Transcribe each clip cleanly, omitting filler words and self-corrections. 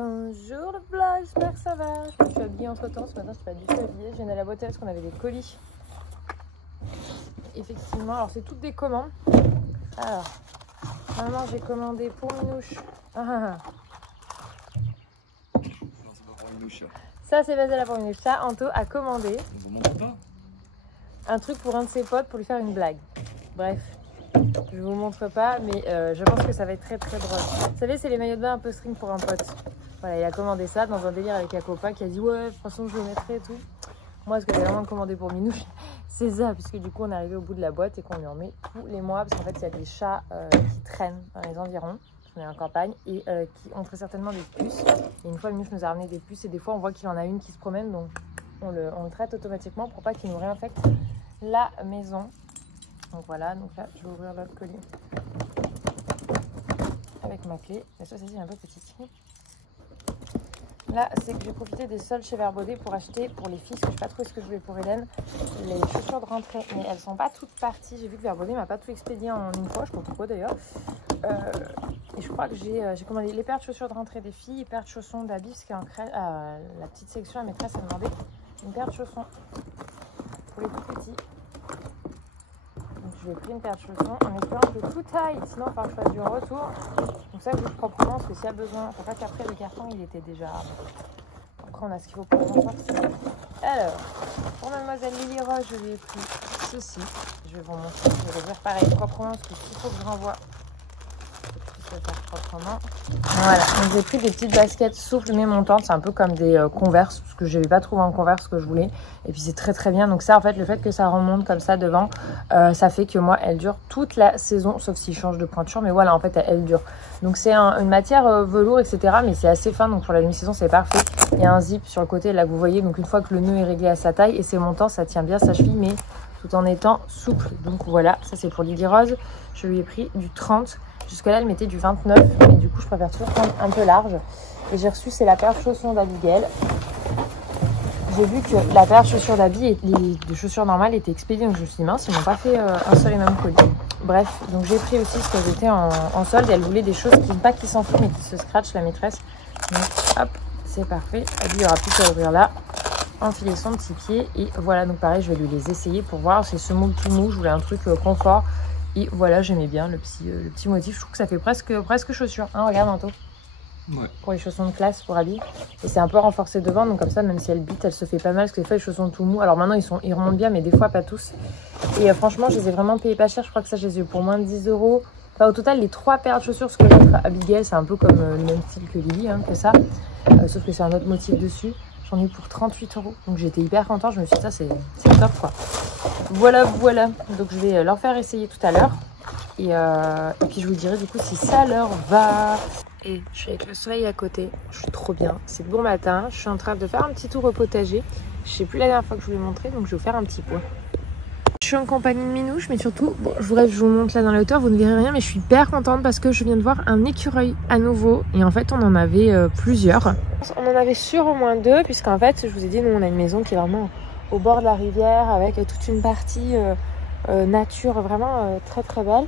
Bonjour le vlog, j'espère que ça va. Je me suis habillée entre temps, ce matin je suis pas du tout habillée. Je viens d'aller à la boîte parce qu'on avait des colis. Effectivement, alors c'est toutes des commandes. Alors, maman j'ai commandé pour Minouche. Ça c'est basé là pour Minouche. Ça, Anto a commandé. On vous montre pas. Un truc pour un de ses potes pour lui faire une blague. Bref, je vous montre pas, mais je pense que ça va être très très drôle. Vous savez, c'est les maillots de bain un peu string pour un pote. Voilà, il a commandé ça dans un délire avec un copain qui a dit ouais, de toute façon je le mettrai et tout. Moi, ce que j'ai vraiment commandé pour Minouche, c'est ça, puisque du coup on est arrivé au bout de la boîte et qu'on lui en met tous les mois, parce qu'en fait il y a des chats qui traînent dans les environs. On est en campagne et qui ont très certainement des puces. Et une fois Minouche nous a ramené des puces et des fois on voit qu'il en a une qui se promène, donc on le traite automatiquement pour pas qu'il nous réinfecte la maison. Donc voilà, donc là je vais ouvrir l'autre colis avec ma clé. Et ça c'est un peu petit. Là c'est que j'ai profité des soldes chez Verbaudet pour acheter pour les filles, parce que je n'ai pas trouvé ce que je voulais pour Hélène, les chaussures de rentrée. Mais elles sont pas toutes parties. J'ai vu que Verbaudet m'a pas tout expédié en une fois, je sais pas pourquoi d'ailleurs. Et je crois que j'ai commandé les paires de chaussures de rentrée des filles, les paires de chaussons d'habits, parce qu'en la petite section, la maîtresse a demandé une paire de chaussons pour les tout petits. Donc je lui ai pris une paire de chaussons en espérant que tout aille, sinon il va falloir que je fasse du retour. Donc ça je vous proprement, parce que s'il y a besoin, faut pas qu'après le carton il était déjà... Après on a ce qu'il faut pour renforcer. Alors, pour mademoiselle Lily Rose, je lui ai pris ceci. Je vais vous montrer, je vais le dire pareil proprement, parce que s'il faut que je renvoie, je vais faire proprement. Voilà, donc j'ai pris des petites baskets souples mais montantes, c'est un peu comme des Converse, parce que je n'avais pas trouvé en Converse ce que je voulais. Et puis c'est très très bien, donc ça en fait, le fait que ça remonte comme ça devant, ça fait que moi, elle dure toute la saison, sauf s'il change de pointure, mais voilà, en fait, elle dure. Donc c'est une matière velours, etc., mais c'est assez fin, donc pour la demi-saison, c'est parfait. Il y a un zip sur le côté, là, que vous voyez, donc une fois que le nœud est réglé à sa taille, et c'est montant, ça tient bien sa cheville, mais tout en étant souple. Donc voilà, ça c'est pour Lily Rose, je lui ai pris du 30. Jusque-là, elle mettait du 29, mais du coup, je préfère toujours prendre un peu large. Et j'ai reçu, c'est la paire de chaussons d'Abigail. J'ai vu que la paire de chaussures d'Abby et les chaussures normales étaient expédiées, donc je me suis dit, mince, ils m'ont pas fait un seul et même colis. Bref, donc j'ai pris aussi ce qu'elles étaient en solde. Et elle voulait des choses qui, pas qui s'en foutent, mais qui se scratchent, la maîtresse. Donc, hop, c'est parfait. Abby, il n'y aura plus qu'à ouvrir là, enfiler son petit pied. Et voilà, donc pareil, je vais lui les essayer pour voir. C'est ce moule tout mou, je voulais un truc confort. Et voilà, j'aimais bien le petit motif. Je trouve que ça fait presque chaussure. Hein, regarde, Anto. Ouais. Pour les chaussons de classe, pour Abby. Et c'est un peu renforcé devant. Donc comme ça, même si elle bite, elle se fait pas mal. Parce que des fois, les chaussons tout mous. Alors maintenant, ils remontent bien, mais des fois, pas tous. Et franchement, je les ai vraiment payés pas cher. Je crois que ça, je les ai eu pour moins de 10 €. Enfin, au total, les 3 paires de chaussures, ce que j'ai à Abigail, c'est un peu comme le même style que Lily, hein, que ça. Sauf que c'est un autre motif dessus. J'en ai eu pour 38 €. Donc j'étais hyper contente. Je me suis dit, ça, c'est top, quoi. Voilà. Donc je vais leur faire essayer tout à l'heure. Et puis je vous dirai du coup si ça leur va. Et je suis avec le soleil à côté. Je suis trop bien. C'est le bon matin. Je suis en train de faire un petit tour au potager. Je sais plus la dernière fois que je vous l'ai montré, donc je vais vous faire un petit point. Je suis en compagnie de Minouche, mais surtout, bon, je vous montre là dans la hauteur, vous ne verrez rien, mais je suis hyper contente parce que je viens de voir un écureuil à nouveau. Et en fait, on en avait plusieurs. On en avait sur au moins 2, puisqu'en fait, je vous ai dit, nous, on a une maison qui est vraiment au bord de la rivière, avec toute une partie nature vraiment très très belle.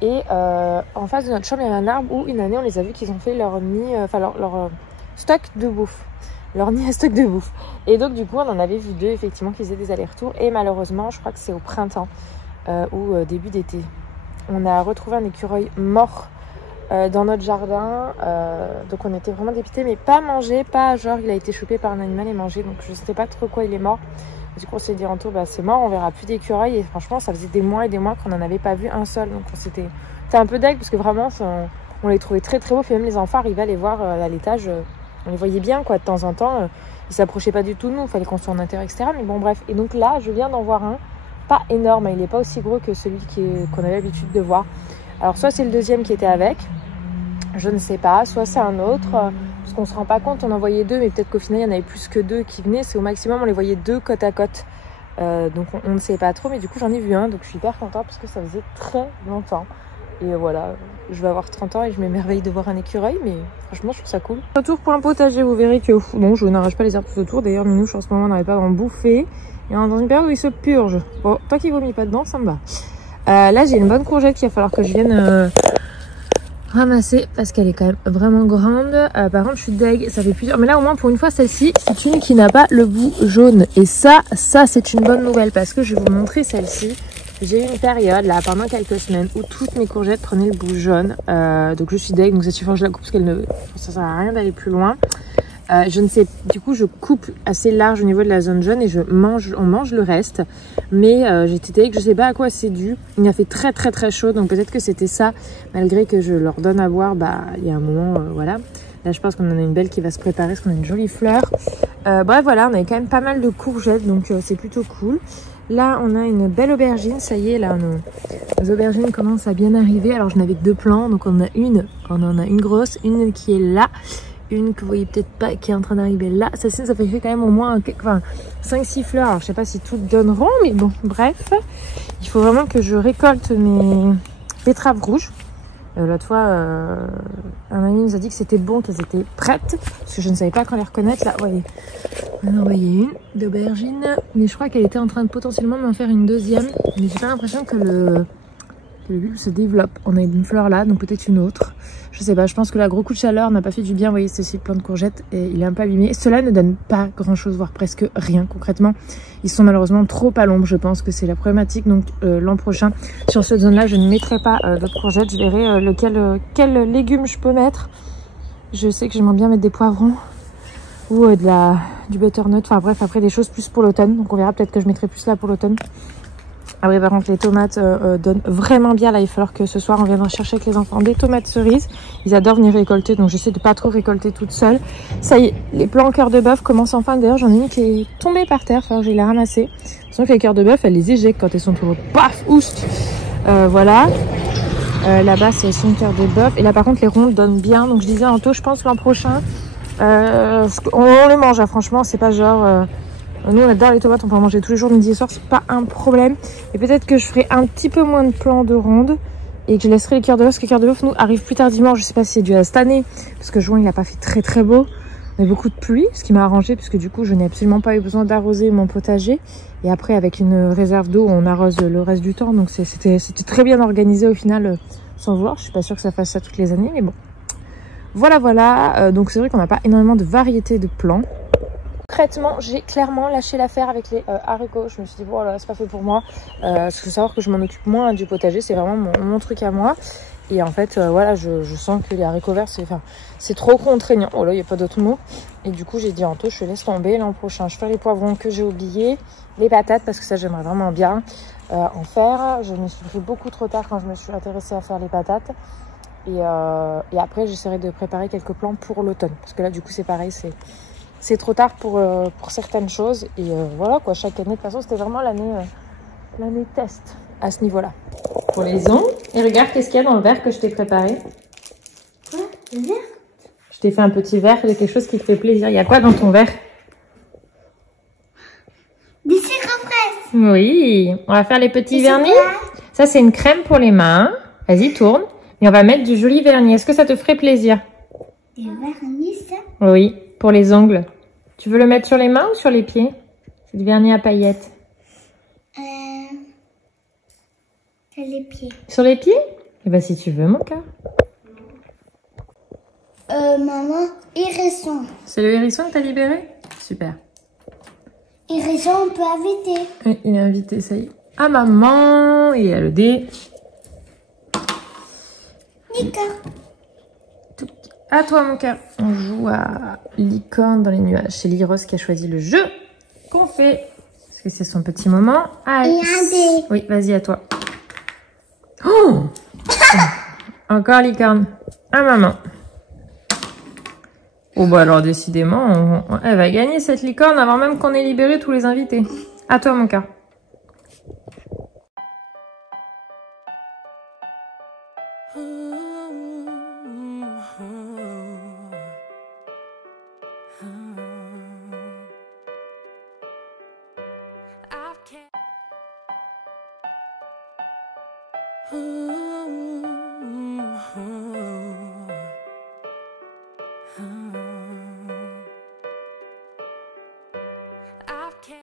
Et en face de notre chambre, il y a un arbre où une année, on les a vus qu'ils ont fait leur nid, enfin leur stock de bouffe. Leur nid à stock de bouffe. Et donc du coup on en avait vu 2 effectivement qui faisaient des allers-retours. Et malheureusement je crois que c'est au printemps ou début d'été, on a retrouvé un écureuil mort dans notre jardin. Donc on était vraiment dépités, mais pas mangé, pas genre il a été chopé par un animal et mangé. Donc je sais pas trop quoi il est mort. Du coup on s'est dit en tout, bah c'est mort, on verra plus d'écureuils. Et franchement ça faisait des mois et des mois qu'on n'en avait pas vu un seul. Donc c'était un peu deg parce que vraiment on les trouvait très très beaux. Puis même les enfants arrivaient à les voir à l'étage. On les voyait bien quoi, de temps en temps. Ils s'approchaient pas du tout de nous, il fallait qu'on soit en intérieur, etc. Mais bon bref. Et donc là, je viens d'en voir un. Pas énorme, il n'est pas aussi gros que celui qu'on avait l'habitude de voir. Alors soit c'est le deuxième qui était avec, je ne sais pas. Soit c'est un autre, parce qu'on se rend pas compte, on en voyait 2. Mais peut-être qu'au final, il y en avait plus que 2 qui venaient. C'est au maximum, on les voyait 2 côte à côte. Donc on ne sait pas trop. Mais du coup, j'en ai vu un. Donc je suis hyper contente parce que ça faisait très longtemps. Et voilà, je vais avoir 30 ans et je m'émerveille de voir un écureuil, mais franchement, je trouve ça cool. Retour pour un potager, vous verrez que bon, je n'arrache pas les herbes tout autour. D'ailleurs, Minouche, en ce moment, n'arrive pas à en bouffer. Et on est dans une période où il se purge. Bon, tant qu'il vomit pas dedans, ça me va. Là, j'ai une bonne courgette qu'il va falloir que je vienne ramasser parce qu'elle est quand même vraiment grande. Par contre je suis deg, ça fait plusieurs. Mais là au moins pour une fois celle-ci c'est une qui n'a pas le bout jaune. Et ça c'est une bonne nouvelle parce que je vais vous montrer celle-ci. J'ai eu une période là pendant quelques semaines où toutes mes courgettes prenaient le bout jaune. Donc je suis deg, donc c'est suffisant que je la coupe parce qu'elle ça sert à rien d'aller plus loin. Je ne sais, du coup je coupe assez large au niveau de la zone jaune et on mange le reste. Mais j'étais deg, je sais pas à quoi c'est dû. Il a fait très chaud, donc peut-être que c'était ça. Malgré que je leur donne à boire, il y a un moment, voilà. Là je pense qu'on en a une belle qui va se préparer parce qu'on a une jolie fleur. Bref voilà, on avait quand même pas mal de courgettes, donc c'est plutôt cool. Là on a une belle aubergine, ça y est là nos aubergines commencent à bien arriver. Alors je n'avais que 2 plants, donc on en a une grosse, une qui est là. Une que vous voyez peut-être pas qui est en train d'arriver là. Celle-ci ça fait quand même au moins 5-6 fleurs. Alors je sais pas si toutes donneront, mais bon bref. Il faut vraiment que je récolte mes betteraves rouges. L'autre fois un ami nous a dit que c'était bon, qu'elles étaient prêtes. Parce que je ne savais pas quand les reconnaître. Là, voyez. On en voyait une d'aubergine. Mais je crois qu'elle était en train de potentiellement m'en faire une deuxième. Mais j'ai pas l'impression que le bulbe se développe. On a une fleur là, donc peut-être une autre. Je sais pas, je pense que le gros coup de chaleur n'a pas fait du bien. Vous voyez, ceci, plein de courgettes et il est un peu abîmé. Cela ne donne pas grand chose, voire presque rien concrètement. Ils sont malheureusement trop à l'ombre, je pense que c'est la problématique. Donc l'an prochain, sur cette zone-là, je ne mettrai pas d'autres courgettes. Je verrai quel légume je peux mettre. Je sais que j'aimerais bien mettre des poivrons ou du butternut. Enfin bref, après des choses plus pour l'automne. Donc on verra, peut-être que je mettrai plus là pour l'automne. Après par contre les tomates donnent vraiment bien. Là il va falloir que ce soir on viendra chercher avec les enfants des tomates cerises. Ils adorent venir récolter, donc j'essaie de pas trop récolter toute seule. Ça y est, les plants cœur de bœuf commencent enfin. D'ailleurs j'en ai une qui est tombée par terre, enfin je vais la ramasser. De toute façon que les cœurs de bœuf elles les éjectent quand elles sont toujours paf oust. Voilà. Là-bas c'est son cœur de bœuf. Et là par contre les rondes donnent bien. Donc je disais Anto, je pense l'an prochain on les mange, hein, franchement c'est pas genre... Nous on adore les tomates, on peut en manger tous les jours midi et soir, c'est pas un problème. Et peut-être que je ferai un petit peu moins de plants de ronde et que je laisserai les cœurs de bœuf, parce que les cœurs de bœuf nous arrivent plus tardivement. Je sais pas si c'est dû à cette année, parce que juin il a pas fait très beau. On a eu beaucoup de pluie, ce qui m'a arrangé parce que du coup je n'ai absolument pas eu besoin d'arroser mon potager. Et après avec une réserve d'eau on arrose le reste du temps, donc c'était très bien organisé au final, sans vouloir. Je suis pas sûre que ça fasse ça toutes les années, mais bon. Voilà. Donc c'est vrai qu'on n'a pas énormément de variétés de plants. Concrètement, j'ai clairement lâché l'affaire avec les haricots. Je me suis dit, bon, là, c'est pas fait pour moi. Parce qu'il faut savoir que je m'en occupe moins du potager. C'est vraiment mon truc à moi. Et en fait, voilà, je sens que les haricots verts, c'est trop contraignant. Oh là, il n'y a pas d'autre mot. Et du coup, j'ai dit, Anto, je laisse tomber. L'an prochain, je fais les poivrons que j'ai oubliés. Les patates, parce que ça, j'aimerais vraiment bien en faire. Je me suis pris beaucoup trop tard quand je me suis intéressée à faire les patates. Et après, j'essaierai de préparer quelques plants pour l'automne. Parce que là, du coup, c'est pareil, c'est trop tard pour certaines choses. Et voilà quoi, chaque année, de toute façon, c'était vraiment l'année test à ce niveau-là. Pour les ongles. Et regarde, qu'est-ce qu'il y a dans le verre que je t'ai préparé? Quoi? Le verre? Je t'ai fait un petit verre de quelque chose qui te fait plaisir. Il y a quoi dans ton verre? Des sirop-fraises. Oui, on va faire les petits vernis. Ça, c'est une crème pour les mains. Vas-y, tourne. Et on va mettre du joli vernis. Est-ce que ça te ferait plaisir? Des vernis, ça? Oui, pour les ongles. Tu veux le mettre sur les mains ou sur les pieds? C'est du vernis à paillettes. Sur les pieds. Sur les pieds? Eh bien, si tu veux, mon cœur. Maman, hérisson. C'est le hérisson que t'as libéré? Super. Hérisson, on peut inviter. Oui, il est invité, ça y est. Ah, maman! Il y a le dé. Nika. À toi, mon cœur. On joue à licorne dans les nuages. C'est Lyros qui a choisi le jeu qu'on fait. Parce que c'est son petit moment. Allez. Oui, vas-y, à toi. Oh! Encore licorne. Ah, maman. Oh, bah alors, décidément, elle va gagner cette licorne avant même qu'on ait libéré tous les invités. À toi, mon cœur. Ooh.